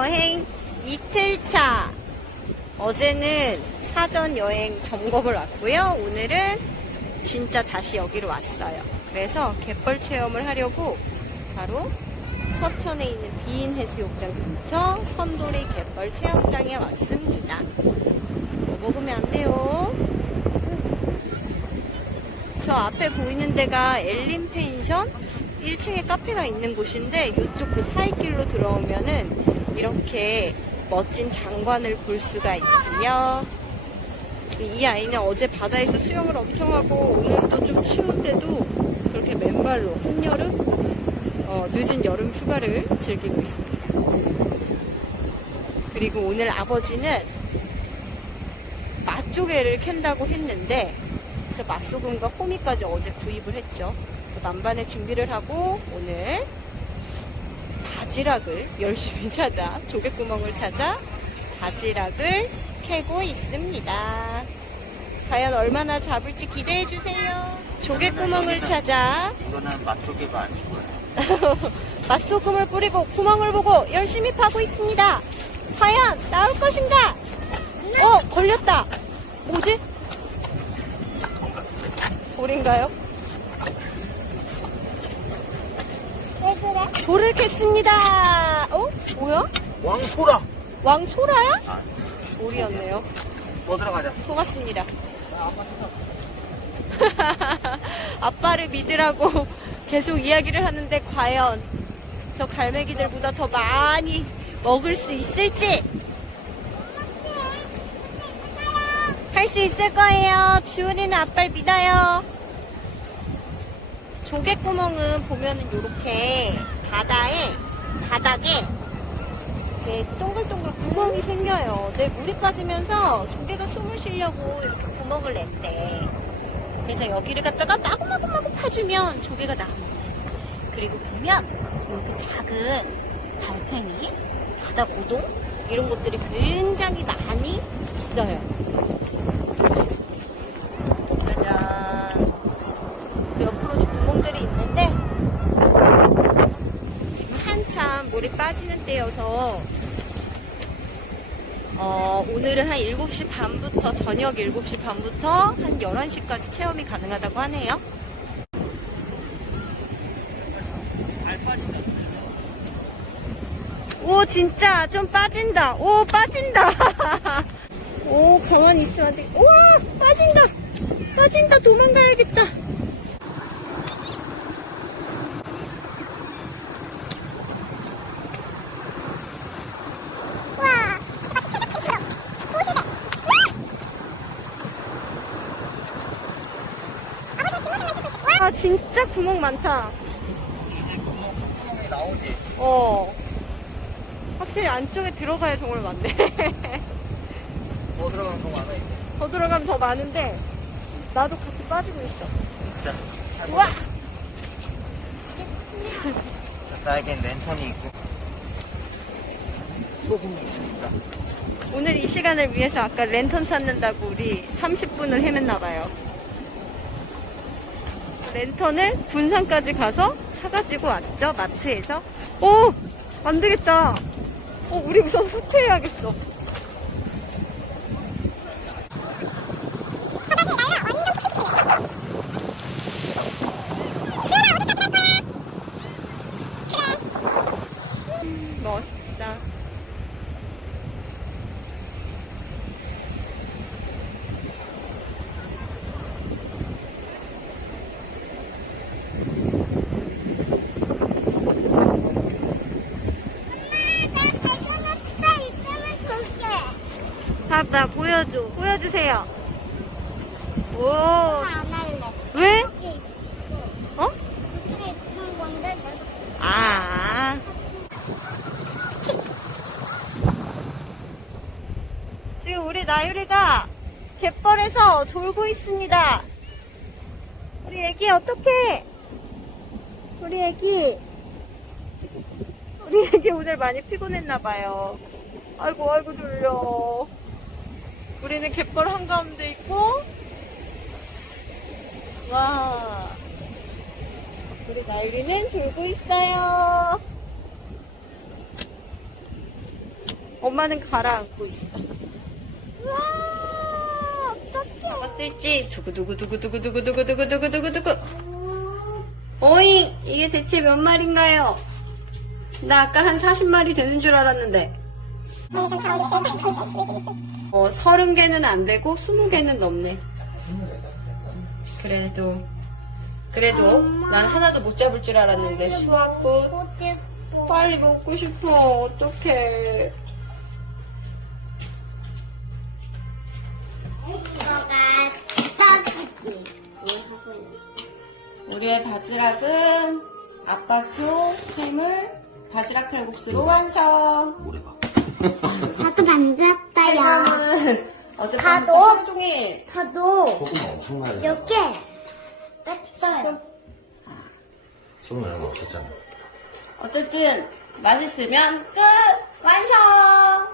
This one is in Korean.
여행 이틀차. 어제는 사전 여행 점검을 왔고요. 오늘은 진짜 다시 여기로 왔어요. 그래서 갯벌 체험을 하려고 바로 서천에 있는 비인 해수욕장 근처 선돌이 갯벌 체험장에 왔습니다. 뭐 먹으면 안 돼요. 저 앞에 보이는 데가 엘린 펜션 1층에 카페가 있는 곳인데 이쪽 그 사이길로 들어오면은 이렇게 멋진 장관을 볼 수가 있지요. 이 아이는 어제 바다에서 수영을 엄청 하고 오늘 또좀 추운데도 저렇게 맨발로 한여름 어, 늦은 여름 휴가를 즐기고 있습니다. 그리고 오늘 아버지는 맛조개를 캔다고 했는데 그래서 맛소금과 호미까지 어제 구입을 했죠. 그래서 만반의 준비를 하고 오늘 바지락을 열심히 찾아 조개구멍을 찾아 바지락을 캐고 있습니다. 과연 얼마나 잡을지 기대해 주세요. 조개구멍을 찾아 이거는 맛조개가 아니고요. 맛소금을 뿌리고 구멍을 보고 열심히 파고 있습니다. 과연 나올 것인가? 어 걸렸다. 뭐지? 돌인가요? 왜 그래? 돌을 캤습니다. 어? 뭐야? 왕소라. 왕소라야? 아, 돌이었네요. 더 들어가자. 속았습니다. 아빠를 믿으라고 계속 이야기를 하는데 과연 저 갈매기들보다 더 많이 먹을 수 있을지 할 수 있을 거예요. 주은이는 아빠를 믿어요. 조개구멍은 보면은 이렇게 바다에 바닥에 이렇게 동글동글 구멍이 생겨요. 근데 물이 빠지면서 조개가 숨을 쉬려고 이렇게 구멍을 냈대. 그래서 여기를 갖다가 마구마구마구 파주면 조개가 나옵니다. 그리고 보면 이렇게 작은 달팽이, 바다 고동 이런 것들이 굉장히 많이 있어요. 짜잔. 그 옆으로도 구멍들이 있는데 지금 한참 물이 빠지는 때여서 어, 오늘은 한 7시 반부터 저녁 7시 반부터 한 11시까지 체험이 가능하다고 하네요. 오 진짜 좀 빠진다. 오 빠진다. 오 가만히 안 돼. 우와 빠진다. 빠진다. 도망가야겠다. 와, 마치 태극기처럼 도시대. 아버지 뒷모습만 찍고 있어. 와, 아 진짜 구멍 많다. 이제 구멍, 구멍이 나오지. 어. 확실히 안쪽에 들어가야 정말 많네. 더 들어가면 더 많아, 이제. 더 들어가면 더 많은데 나도 같이 빠지고 있어. 자, 우와! 나에겐 랜턴이 있고. 소금이 있습니다. 오늘 이 시간을 위해서 아까 랜턴 찾는다고 우리 30분을 헤맸나 봐요. 랜턴을 군산까지 가서 사가지고 왔죠, 마트에서. 오! 안 되겠다. 어, 우리 우선 후퇴해야겠어. 바닥이 날라 완전 푹푹이네. 지훈아, 어디까지 갈 거야? 그래. 멋있다. 나 발전한 스타 있으면 나 보여줘. 보여주세요. 오. 안 할래. 왜? 어? 아. 지금 우리 나유리가 갯벌에서 졸고 있습니다. 우리 애기 어떡해? 우리 애기. 우리 애기 오늘 많이 피곤했나봐요. 아이고, 아이고, 졸려. 우리는 갯벌 한가운데 있고, 와. 우리 나유리는 졸고 있어요. 엄마는 가라앉고 있어. 와, 어떡해. 잡았을지 두구두구두구두구두구두구두구두구두구두구. 어이, 이게 대체 몇 마리인가요? 나 아까 한 40마리 되는 줄 알았는데. 어, 30개는 안 되고 20개는 넘네. 그래도, 그래도 난 하나도 못 잡을 줄 알았는데 수학꽃 빨리 먹고 싶어. 어떡해. 우리의 바지락은 아빠 표 해물 바지락 칼국수로 완성. 만들었다요. 해감은 어젯밤부터 가도? 하루 종일. 저도 소금 엄청 많이 몇개 뺐어요. 소금 얼마 없었잖아. 어쨌든 맛있으면 끝. 완성.